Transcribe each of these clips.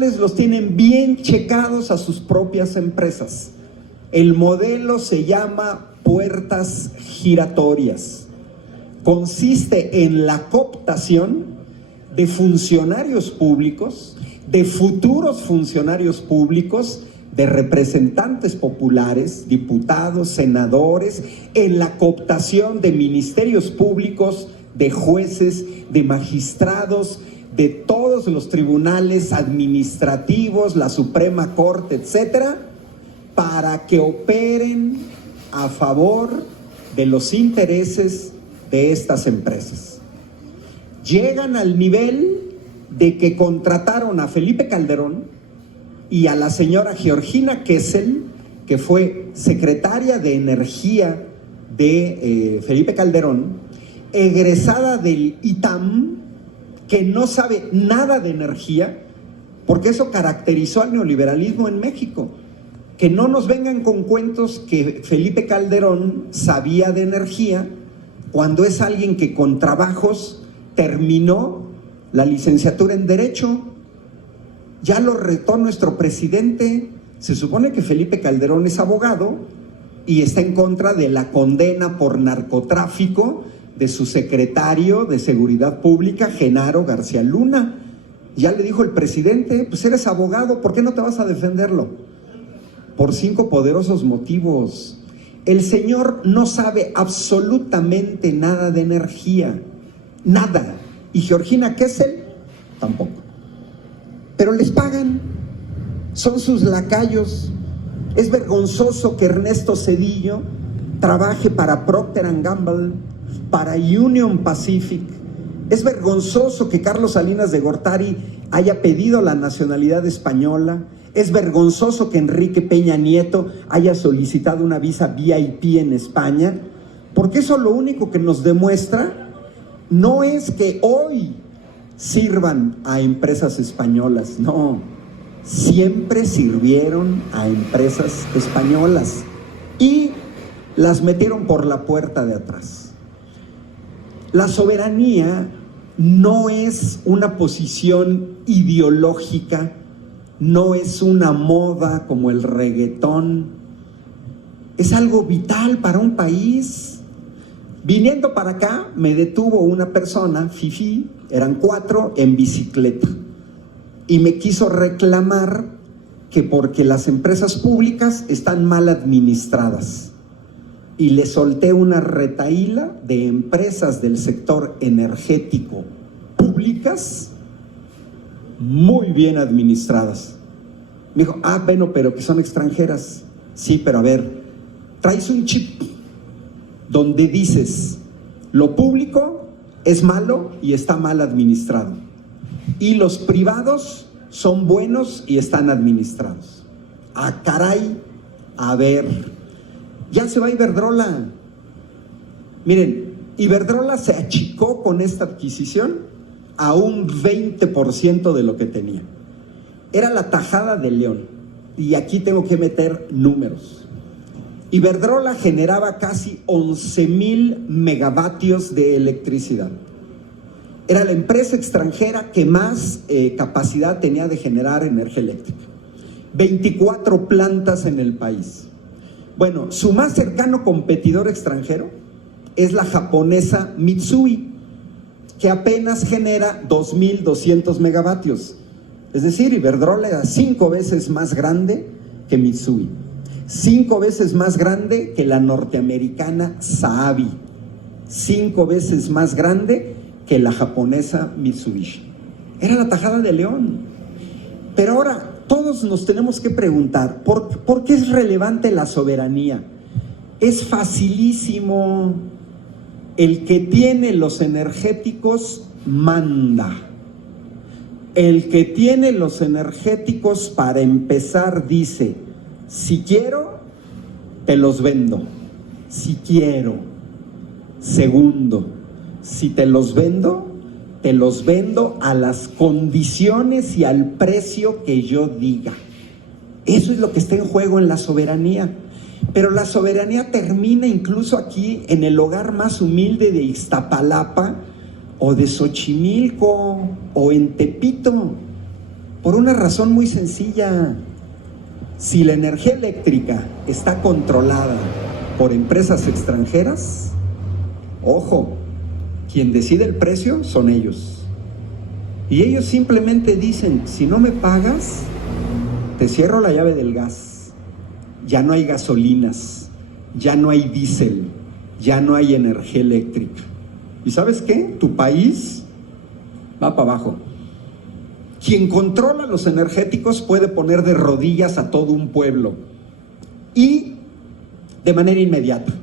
los tienen bien checados a sus propias empresas. El modelo se llama puertas giratorias. Consiste en la cooptación de funcionarios públicos, de futuros funcionarios públicos, de representantes populares, diputados, senadores, en la cooptación de ministerios públicos, de jueces, de magistrados, de todos los tribunales administrativos, la Suprema Corte, etcétera, para que operen a favor de los intereses de estas empresas. Llegan al nivel de que contrataron a Felipe Calderón y a la señora Georgina Kessel, que fue secretaria de Energía de Felipe Calderón, egresada del ITAM, que no sabe nada de energía, porque eso caracterizó al neoliberalismo en México. Que no nos vengan con cuentos que Felipe Calderón sabía de energía, cuando es alguien que con trabajos terminó la licenciatura en Derecho. Ya lo retó nuestro presidente. Se supone que Felipe Calderón es abogado y está en contra de la condena por narcotráfico de su secretario de Seguridad Pública, Genaro García Luna. Ya le dijo el presidente, pues eres abogado, ¿por qué no te vas a defenderlo? Por 5 poderosos motivos. El señor no sabe absolutamente nada de energía, nada. Y Georgina Kessel tampoco. Pero les pagan, son sus lacayos. Es vergonzoso que Ernesto Zedillo trabaje para Procter & Gamble, para Union Pacific. Es vergonzoso que Carlos Salinas de Gortari haya pedido la nacionalidad española. Es vergonzoso que Enrique Peña Nieto haya solicitado una visa VIP en España, porque eso lo único que nos demuestra no es que hoy sirvan a empresas españolas, no, siempre sirvieron a empresas españolas y las metieron por la puerta de atrás. La soberanía no es una posición ideológica, no es una moda como el reggaetón, es algo vital para un país. Viniendo para acá me detuvo una persona, fifí, eran 4 en bicicleta, y me quiso reclamar que porque las empresas públicas están mal administradas. Y le solté una retahíla de empresas del sector energético públicas muy bien administradas. Me dijo, bueno, pero que son extranjeras. Sí, pero a ver, traes un chip donde dices, lo público es malo y está mal administrado, y los privados son buenos y están administrados. Caray, a ver, ya se va Iberdrola. Miren, Iberdrola se achicó con esta adquisición a un 20% de lo que tenía. Era la tajada de León, y aquí tengo que meter números. Iberdrola generaba casi 11,000 megavatios de electricidad. Era la empresa extranjera que más capacidad tenía de generar energía eléctrica. 24 plantas en el país. Bueno, su más cercano competidor extranjero es la japonesa Mitsui, que apenas genera 2,200 megavatios. Es decir, Iberdrola era 5 veces más grande que Mitsui. 5 veces más grande que la norteamericana Saabi, 5 veces más grande que la japonesa Mitsubishi. Era la tajada de León. Pero ahora todos nos tenemos que preguntar, ¿por qué es relevante la soberanía? Es facilísimo. El que tiene los energéticos manda. El que tiene los energéticos, para empezar, dice: si quiero, te los vendo. Si quiero. Segundo, si te los vendo a las condiciones y al precio que yo diga. Eso es lo que está en juego en la soberanía. Pero la soberanía termina incluso aquí, en el hogar más humilde de Iztapalapa, o de Xochimilco, o en Tepito. Por una razón muy sencilla. Si la energía eléctrica está controlada por empresas extranjeras, ojo, quien decide el precio son ellos. Y ellos simplemente dicen, si no me pagas, te cierro la llave del gas. Ya no hay gasolinas, ya no hay diésel, ya no hay energía eléctrica. ¿Y sabes qué? Tu país va para abajo. Quien controla los energéticos puede poner de rodillas a todo un pueblo y de manera inmediata.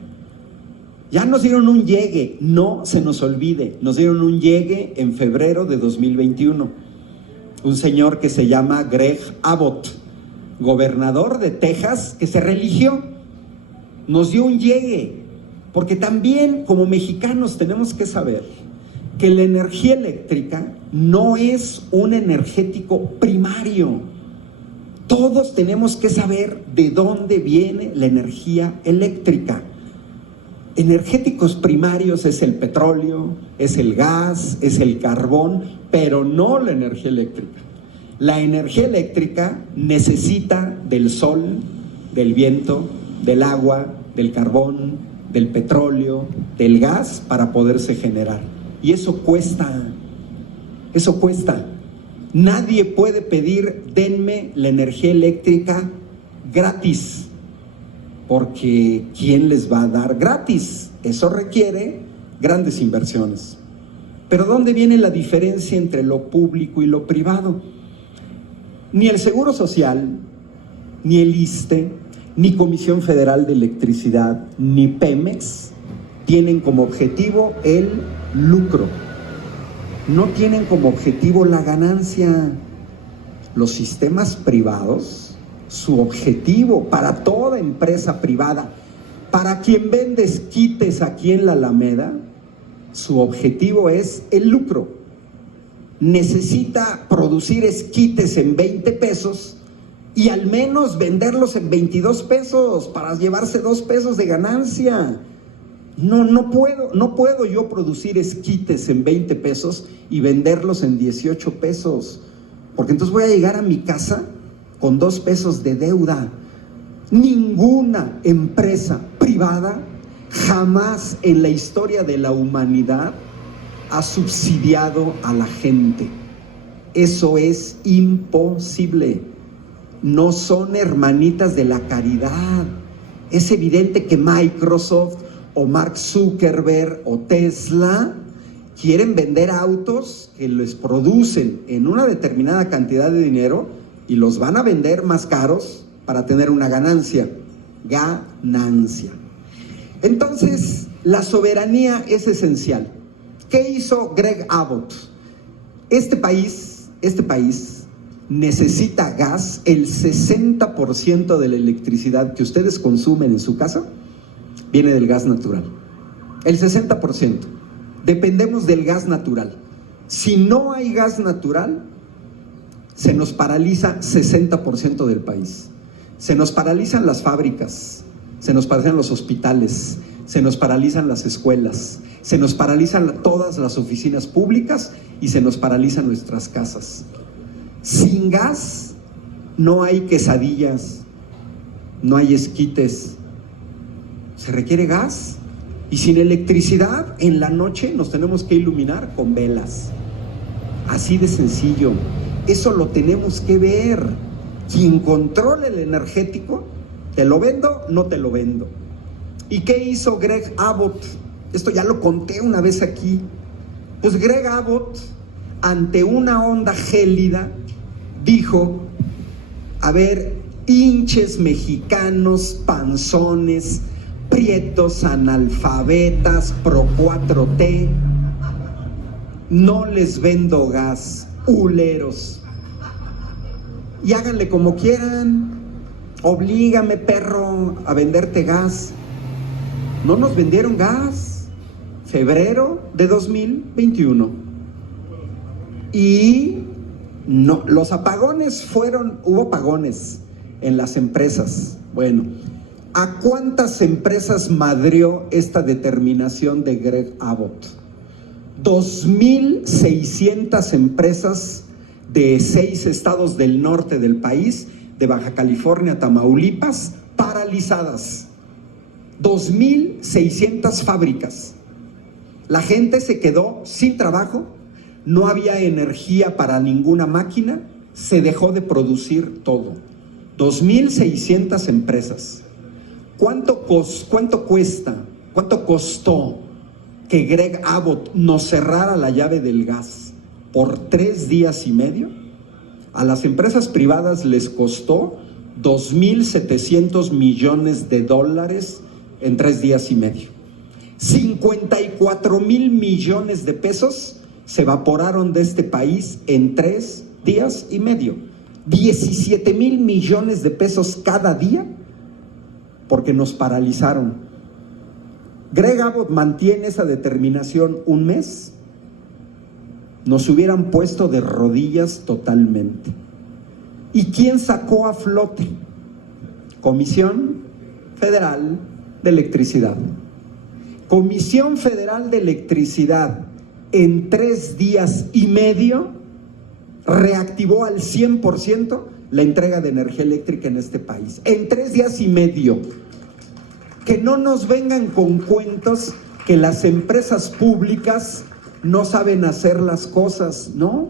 Ya nos dieron un llegue, no se nos olvide, nos dieron un llegue en febrero de 2021. Un señor que se llama Greg Abbott, gobernador de Texas, que se religió, nos dio un llegue, porque también como mexicanos tenemos que saber que la energía eléctrica no es un energético primario. Todos tenemos que saber de dónde viene la energía eléctrica. Energéticos primarios es el petróleo, es el gas, es el carbón, pero no la energía eléctrica. La energía eléctrica necesita del sol, del viento, del agua, del carbón, del petróleo, del gas para poderse generar. Y eso cuesta, eso cuesta. Nadie puede pedir, denme la energía eléctrica gratis, porque ¿quién les va a dar gratis? Eso requiere grandes inversiones. Pero ¿dónde viene la diferencia entre lo público y lo privado? Ni el Seguro Social, ni el ISSSTE, ni Comisión Federal de Electricidad, ni Pemex tienen como objetivo el lucro. No tienen como objetivo la ganancia. Los sistemas privados, su objetivo para toda empresa privada, para quien vende esquites aquí en la Alameda, su objetivo es el lucro. Necesita producir esquites en 20 pesos y al menos venderlos en 22 pesos para llevarse 2 pesos de ganancia. No puedo yo producir esquites en 20 pesos y venderlos en 18 pesos, porque entonces voy a llegar a mi casa con 2 pesos de deuda. Ninguna empresa privada jamás en la historia de la humanidad ha subsidiado a la gente. Eso es imposible. No son hermanitas de la caridad. Es evidente que Microsoft o Mark Zuckerberg o Tesla quieren vender autos que les producen en una determinada cantidad de dinero y los van a vender más caros para tener una ganancia. Ganancia. Entonces, la soberanía es esencial. ¿Qué hizo Greg Abbott? Este país necesita gas. El 60% de la electricidad que ustedes consumen en su casa viene del gas natural. El 60%. Dependemos del gas natural. Si no hay gas natural, se nos paraliza 60% del país. Se nos paralizan las fábricas, se nos paralizan los hospitales, se nos paralizan las escuelas, se nos paralizan todas las oficinas públicas y se nos paralizan nuestras casas. Sin gas no hay quesadillas, no hay esquites. Se requiere gas. Y sin electricidad, en la noche nos tenemos que iluminar con velas. Así de sencillo. Eso lo tenemos que ver. Quien controle el energético, ¿te lo vendo? No te lo vendo. ¿Y qué hizo Greg Abbott? Esto ya lo conté una vez aquí. Pues Greg Abbott, ante una onda gélida, dijo: a ver, hinches mexicanos, panzones, prietos, analfabetas, pro 4T, no les vendo gas, huleros. Y háganle como quieran, oblígame, perro, a venderte gas. No nos vendieron gas. Febrero de 2021. Y no, los apagones hubo apagones en las empresas. Bueno, ¿a cuántas empresas madrió esta determinación de Greg Abbott? 2,600 empresas de 6 estados del norte del país, de Baja California, Tamaulipas, paralizadas. 2,600 fábricas. La gente se quedó sin trabajo, no había energía para ninguna máquina, se dejó de producir todo. 2,600 empresas. ¿Cuánto costó que Greg Abbott nos cerrara la llave del gas por 3 días y medio? A las empresas privadas les costó $2,700 millones en 3 días y medio. 54,000 millones de pesos se evaporaron de este país en 3 días y medio. 17,000 millones de pesos cada día porque nos paralizaron. Greg Abbott mantiene esa determinación un mes, nos hubieran puesto de rodillas totalmente. ¿Y quién sacó a flote? Comisión Federal de Electricidad. Comisión Federal de Electricidad en 3 días y medio reactivó al 100% la entrega de energía eléctrica en este país. En 3 días y medio. Que no nos vengan con cuentos que las empresas públicas no saben hacer las cosas, ¿no?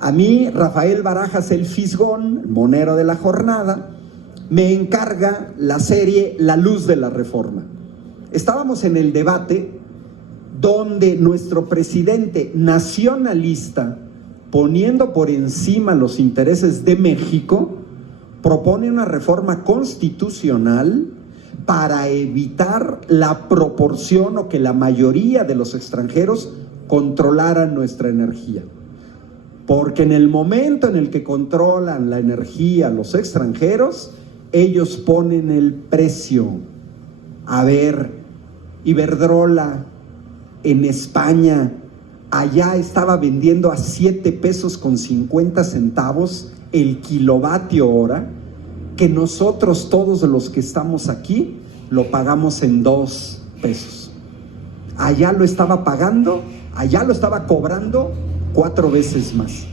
A mí, Rafael Barajas, el fisgón, el monero de la jornada, me encarga la serie La Luz de la Reforma. Estábamos en el debate donde nuestro presidente nacionalista, poniendo por encima los intereses de México, propone una reforma constitucional para evitar la proporción o que la mayoría de los extranjeros controlaran nuestra energía. Porque en el momento en el que controlan la energía los extranjeros, ellos ponen el precio. A ver, Iberdrola en España, allá estaba vendiendo a 7.50 pesos el kilovatio hora, que nosotros todos los que estamos aquí lo pagamos en 2 pesos. Allá lo estaba pagando, allá lo estaba cobrando 4 veces más.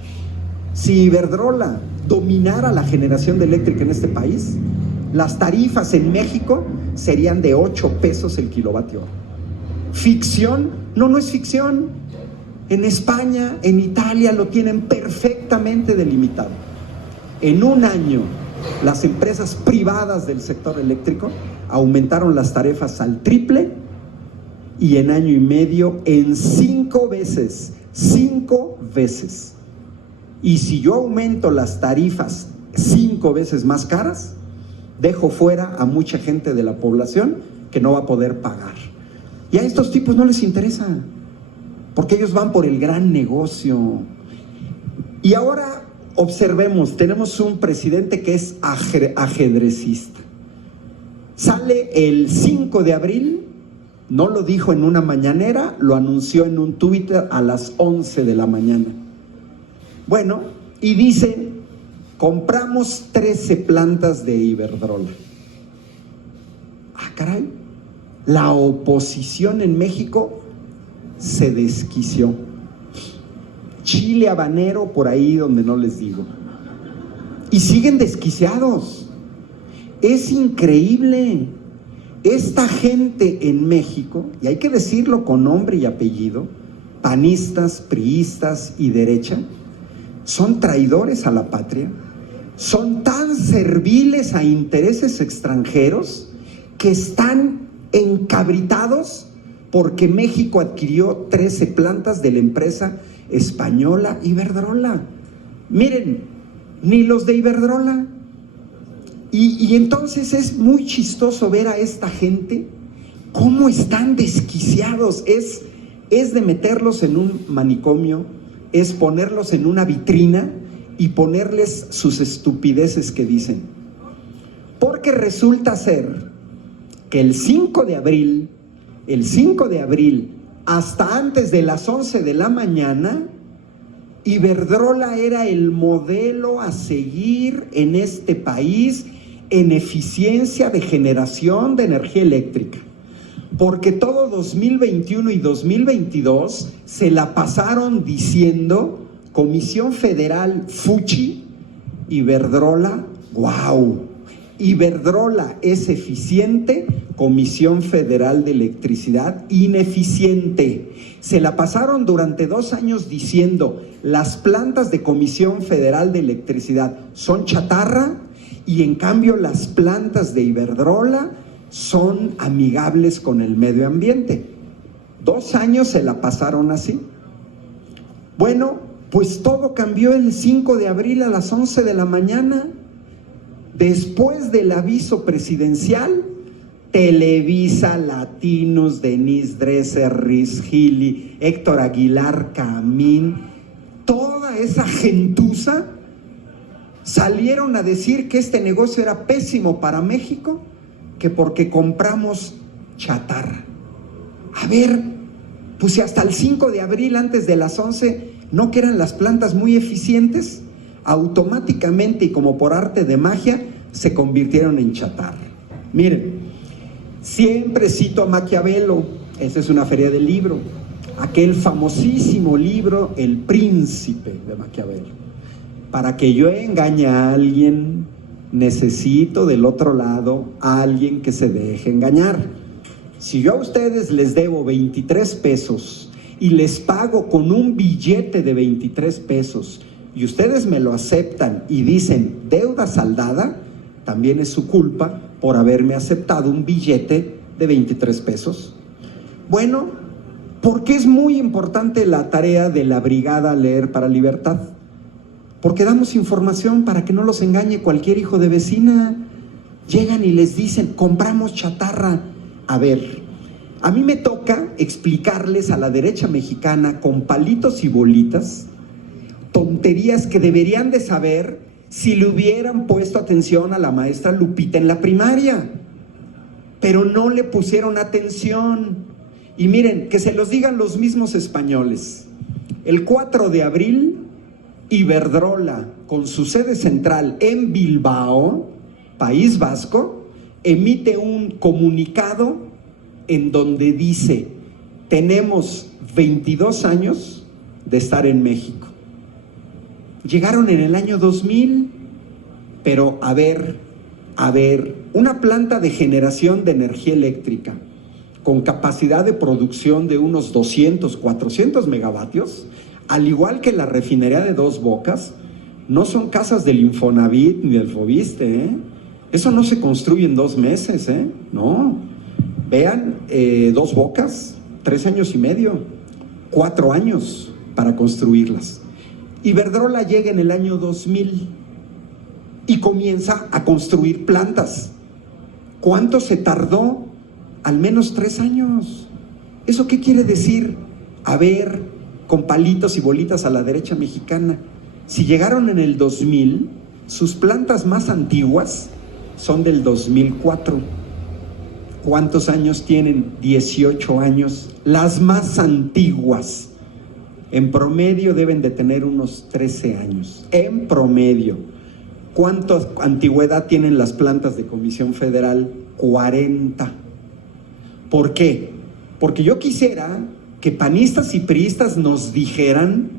Si Iberdrola dominara la generación de eléctrica en este país, las tarifas en México serían de 8 pesos el kilovatio. ¿Ficción? No, no es ficción. En España, en Italia lo tienen perfectamente delimitado. En un año, las empresas privadas del sector eléctrico aumentaron las tarifas al triple y en año y medio en 5 veces. 5 veces. Y si yo aumento las tarifas 5 veces más caras, dejo fuera a mucha gente de la población que no va a poder pagar. Y a estos tipos no les interesa, porque ellos van por el gran negocio. Y ahora observemos, tenemos un presidente que es ajedrecista. Sale el 5 de abril, no lo dijo en una mañanera, lo anunció en un Twitter a las 11 de la mañana. Bueno, y dice, compramos 13 plantas de Iberdrola. Ah, caray, la oposición en México se desquició. Chile habanero por ahí donde no les digo. Y siguen desquiciados. Es increíble. Esta gente en México, y hay que decirlo con nombre y apellido, panistas, priistas y derecha, son traidores a la patria, son tan serviles a intereses extranjeros que están encabritados porque México adquirió 13 plantas de la empresa española Iberdrola. Miren, ni los de Iberdrola. Y entonces es muy chistoso ver a esta gente cómo están desquiciados. Es de meterlos en un manicomio, es ponerlos en una vitrina y ponerles sus estupideces que dicen. Porque resulta ser que el 5 de abril, hasta antes de las 11 de la mañana, Iberdrola era el modelo a seguir en este país en eficiencia de generación de energía eléctrica. Porque todo 2021 y 2022 se la pasaron diciendo Comisión Federal Fuchi, Iberdrola, wow. Iberdrola es eficiente, Comisión Federal de Electricidad ineficiente. Se la pasaron durante 2 años diciendo las plantas de Comisión Federal de Electricidad son chatarra y en cambio las plantas de Iberdrola son amigables con el medio ambiente. 2 años se la pasaron así. Bueno, pues todo cambió el 5 de abril a las 11 de la mañana. Después del aviso presidencial, Televisa, Latinos, Denise Dresser, Riz Gili, Héctor Aguilar Camín, toda esa gentuza salieron a decir que este negocio era pésimo para México, que porque compramos chatarra. A ver, pues si hasta el 5 de abril, antes de las 11, ¿no que eran las plantas muy eficientes? Automáticamente y como por arte de magia se convirtieron en chatarra. Miren, siempre cito a Maquiavelo, esa es una feria del libro, aquel famosísimo libro El Príncipe de Maquiavelo. Para que yo engañe a alguien, necesito del otro lado a alguien que se deje engañar. Si yo a ustedes les debo 23 pesos y les pago con un billete de 23 pesos y ustedes me lo aceptan y dicen deuda saldada, también es su culpa por haberme aceptado un billete de 23 pesos. Bueno, porque es muy importante la tarea de la Brigada Leer para Libertad. Porque damos información para que no los engañe cualquier hijo de vecina. Llegan y les dicen, compramos chatarra. A ver, a mí me toca explicarles a la derecha mexicana con palitos y bolitas tonterías que deberían de saber si le hubieran puesto atención a la maestra Lupita en la primaria, pero no le pusieron atención. Y miren, que se los digan los mismos españoles. El 4 de abril, Iberdrola, con su sede central en Bilbao, País Vasco, emite un comunicado en donde dice, tenemos 22 años de estar en México. Llegaron en el año 2000, pero a ver, una planta de generación de energía eléctrica con capacidad de producción de unos 200, 400 megavatios, al igual que la refinería de Dos Bocas, no son casas del Infonavit ni del Fobiste, ¿eh? Eso no se construye en 2 meses, ¿eh? No. Vean, Dos Bocas, 3 años y medio, 4 años para construirlas. Iberdrola llega en el año 2000 y comienza a construir plantas. ¿Cuánto se tardó? Al menos 3 años. ¿Eso qué quiere decir? A ver, con palitos y bolitas a la derecha mexicana, si llegaron en el 2000, sus plantas más antiguas son del 2004. ¿Cuántos años tienen? 18 años. Las más antiguas, en promedio, deben de tener unos 13 años. En promedio. ¿Cuánta antigüedad tienen las plantas de Comisión Federal? 40. ¿Por qué? Porque yo quisiera que panistas y priistas nos dijeran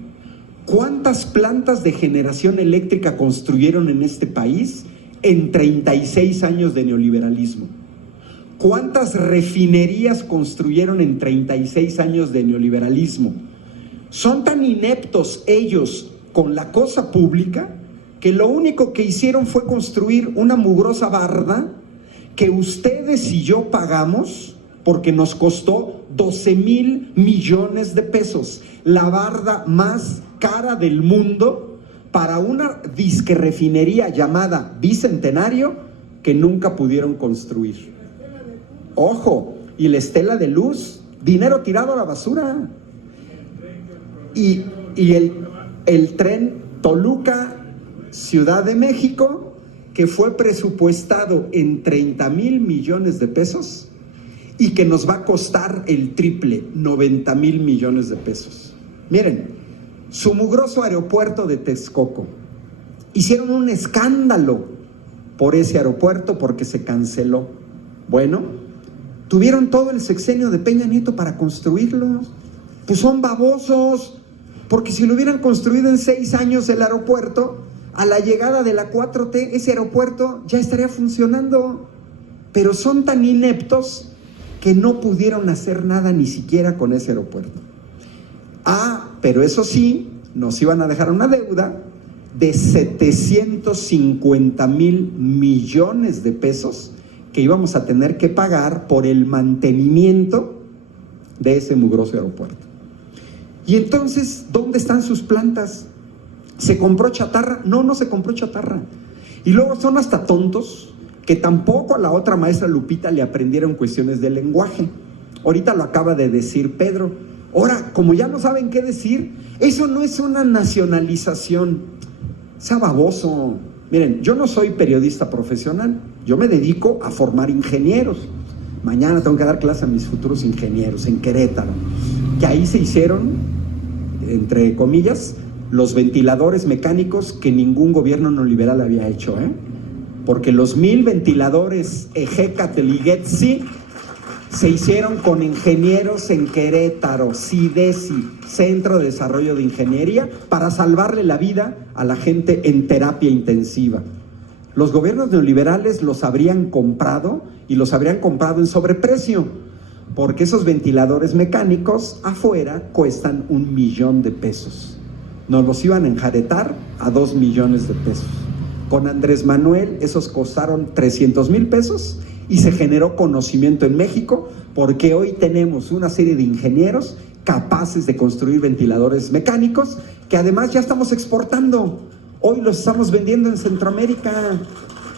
cuántas plantas de generación eléctrica construyeron en este país en 36 años de neoliberalismo. ¿Cuántas refinerías construyeron en 36 años de neoliberalismo? Son tan ineptos ellos con la cosa pública que lo único que hicieron fue construir una mugrosa barda que ustedes y yo pagamos porque nos costó 12,000 millones de pesos, la barda más cara del mundo para una disque refinería llamada Bicentenario que nunca pudieron construir. Ojo, y la estela de luz, dinero tirado a la basura. Y el tren Toluca, Ciudad de México, que fue presupuestado en 30,000 millones de pesos y que nos va a costar el triple, 90,000 millones de pesos. Miren, su mugroso aeropuerto de Texcoco, hicieron un escándalo por ese aeropuerto porque se canceló. Bueno, tuvieron todo el sexenio de Peña Nieto para construirlo. Pues son babosos. Porque si lo hubieran construido en 6 años el aeropuerto, a la llegada de la 4T, ese aeropuerto ya estaría funcionando. Pero son tan ineptos que no pudieron hacer nada ni siquiera con ese aeropuerto. Pero eso sí, nos iban a dejar una deuda de 750,000 millones de pesos que íbamos a tener que pagar por el mantenimiento de ese mugroso aeropuerto. Y entonces, ¿dónde están sus plantas? ¿Se compró chatarra? No, no se compró chatarra. Y luego son hasta tontos que tampoco a la otra maestra Lupita le aprendieron cuestiones de lenguaje. Ahorita lo acaba de decir Pedro. Ahora, como ya no saben qué decir, eso no es una nacionalización. Sea baboso. Miren, yo no soy periodista profesional, yo me dedico a formar ingenieros. Mañana tengo que dar clase a mis futuros ingenieros en Querétaro, que ahí se hicieron, entre comillas, los ventiladores mecánicos que ningún gobierno neoliberal había hecho, porque los 1000 ventiladores Ejecateligetsi se hicieron con ingenieros en Querétaro, CIDESI, Centro de Desarrollo de Ingeniería, para salvarle la vida a la gente en terapia intensiva. Los gobiernos neoliberales los habrían comprado y los habrían comprado en sobreprecio, porque esos ventiladores mecánicos afuera cuestan $1 millón de pesos. Nos los iban a enjaretar a 2 millones de pesos. Con Andrés Manuel esos costaron 300,000 pesos y se generó conocimiento en México, porque hoy tenemos una serie de ingenieros capaces de construir ventiladores mecánicos que además ya estamos exportando. Hoy los estamos vendiendo en Centroamérica.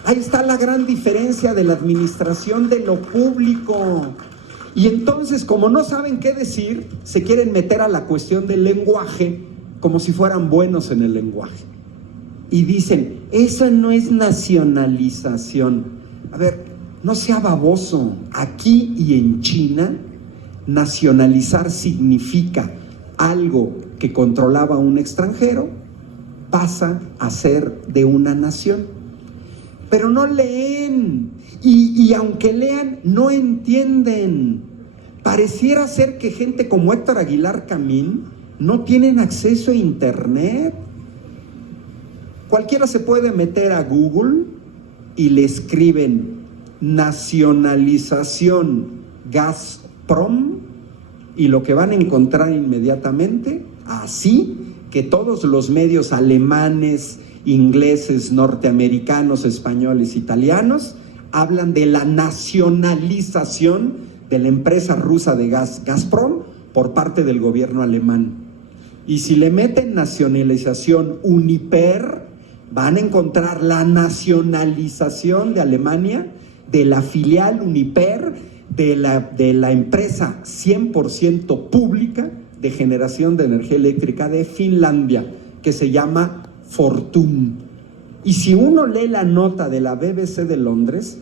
Ahí está la gran diferencia de la administración de lo público. Y entonces, como no saben qué decir, se quieren meter a la cuestión del lenguaje como si fueran buenos en el lenguaje. Y dicen, eso no es nacionalización. A ver, no sea baboso. Aquí y en China, nacionalizar significa algo que controlaba un extranjero pasa a ser de una nación. Pero no leen, y aunque lean, no entienden. Pareciera ser que gente como Héctor Aguilar Camín no tienen acceso a internet. Cualquiera se puede meter a Google y le escriben nacionalización Gazprom y lo que van a encontrar inmediatamente, así que todos los medios alemanes, ingleses, norteamericanos, españoles, italianos, hablan de la nacionalización de la empresa rusa de gas, Gazprom, por parte del gobierno alemán. Y si le meten nacionalización Uniper, van a encontrar la nacionalización de Alemania, de la filial Uniper, de la empresa 100% pública de generación de energía eléctrica de Finlandia, que se llama Fortum. Y si uno lee la nota de la BBC de Londres,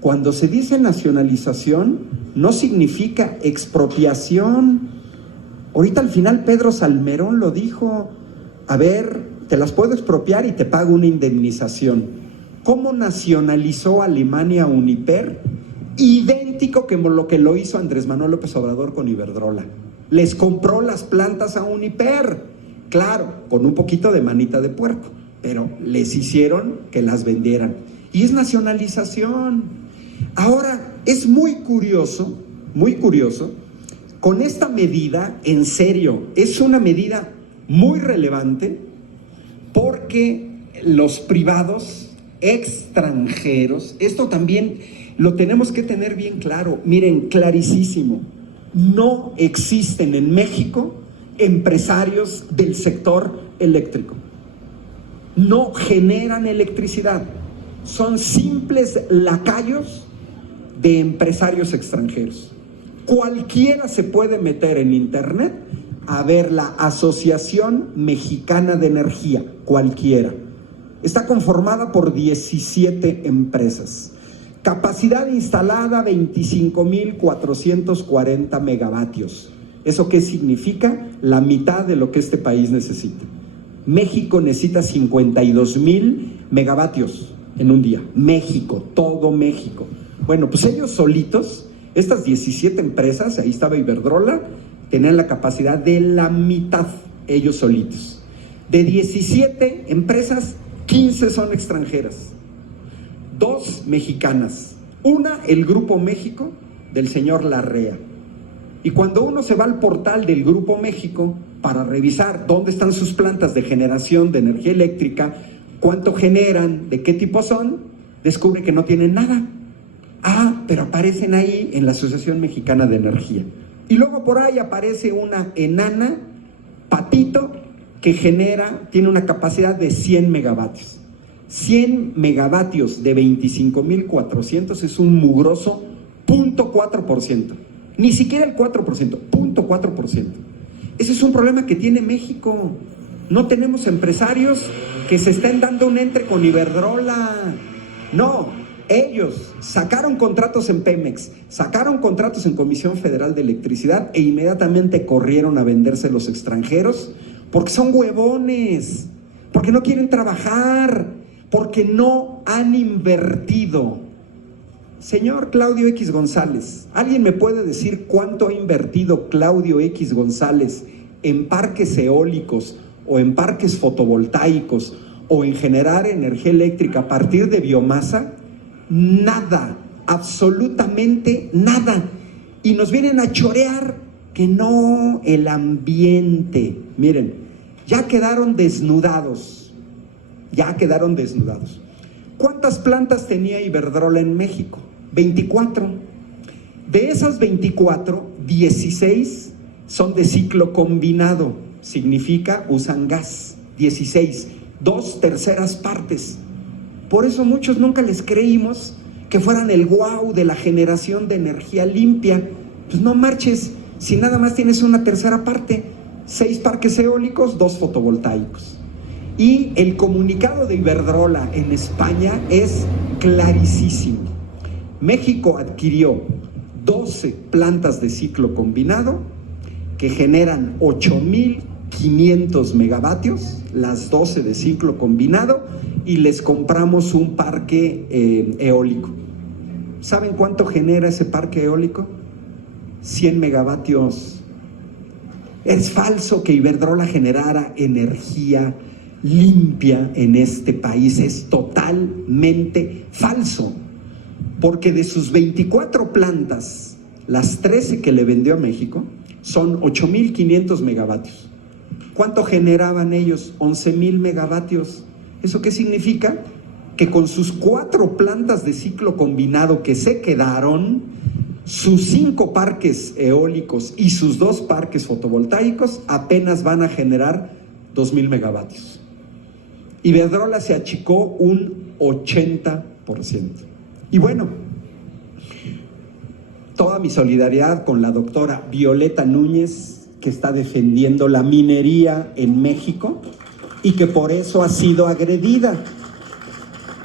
cuando se dice nacionalización, no significa expropiación. Ahorita al final Pedro Salmerón lo dijo, a ver, te las puedo expropiar y te pago una indemnización. ¿Cómo nacionalizó Alemania Uniper? Idéntico que lo que lo hizo Andrés Manuel López Obrador con Iberdrola. Les compró las plantas a Uniper, claro, con un poquito de manita de puerco, pero les hicieron que las vendieran. Y es nacionalización. Ahora, es muy curioso, con esta medida, en serio, es una medida muy relevante, porque los privados extranjeros, esto también lo tenemos que tener bien claro, miren, clarísimo, no existen en México empresarios del sector eléctrico, no generan electricidad, son simples lacayos de empresarios extranjeros. Cualquiera se puede meter en internet a ver la Asociación Mexicana de Energía, cualquiera. Está conformada por 17 empresas. Capacidad instalada 25,440 megavatios. ¿Eso qué significa? La mitad de lo que este país necesita. México necesita 52,000 megavatios en un día. México, todo México. Bueno, pues ellos solitos, estas 17 empresas, ahí estaba Iberdrola, tenían la capacidad de la mitad ellos solitos. De 17 empresas, 15 son extranjeras, 2 mexicanas, una el Grupo México del señor Larrea. Y cuando uno se va al portal del Grupo México para revisar dónde están sus plantas de generación de energía eléctrica, cuánto generan, de qué tipo son, descubre que no tienen nada. Ah, pero aparecen ahí en la Asociación Mexicana de Energía. Y luego por ahí aparece una enana, Patito, que tiene una capacidad de 100 megavatios. 100 megavatios de 25.400 es un mugroso 0.4%. Ni siquiera el 4%, 0.4%. Ese es un problema que tiene México. No tenemos empresarios que se estén dando un entre con Iberdrola. No, ellos sacaron contratos en Pemex, sacaron contratos en Comisión Federal de Electricidad e inmediatamente corrieron a venderse a los extranjeros porque son huevones, porque no quieren trabajar, porque no han invertido. Señor Claudio X González, ¿alguien me puede decir cuánto ha invertido Claudio X González en parques eólicos o en parques fotovoltaicos o en generar energía eléctrica a partir de biomasa? Nada, absolutamente nada. Y nos vienen a chorear que no, el ambiente. Miren, ya quedaron desnudados. ¿Cuántas plantas tenía Iberdrola en México? 24. De esas 24, 16 son de ciclo combinado. Significa usan gas. 16, 2/3 partes. Por eso muchos nunca les creímos que fueran el guau de la generación de energía limpia. Pues no marches, si nada más tienes una tercera parte, 6 parques eólicos, 2 fotovoltaicos. Y el comunicado de Iberdrola en España es clarísimo. México adquirió 12 plantas de ciclo combinado que generan 8.500 megavatios, las 12 de ciclo combinado, y les compramos un parque eólico. ¿Saben cuánto genera ese parque eólico? 100 megavatios. Es falso que Iberdrola generara energía limpia en este país, es totalmente falso, porque de sus 24 plantas, las 13 que le vendió a México son 8.500 megavatios. ¿Cuánto generaban ellos? 11.000 megavatios. ¿Eso qué significa? Que con sus 4 plantas de ciclo combinado que se quedaron, sus 5 parques eólicos y sus 2 parques fotovoltaicos apenas van a generar 2.000 megavatios. Iberdrola se achicó un 80%. Y bueno, toda mi solidaridad con la doctora Violeta Núñez, que está defendiendo la minería en México y que por eso ha sido agredida.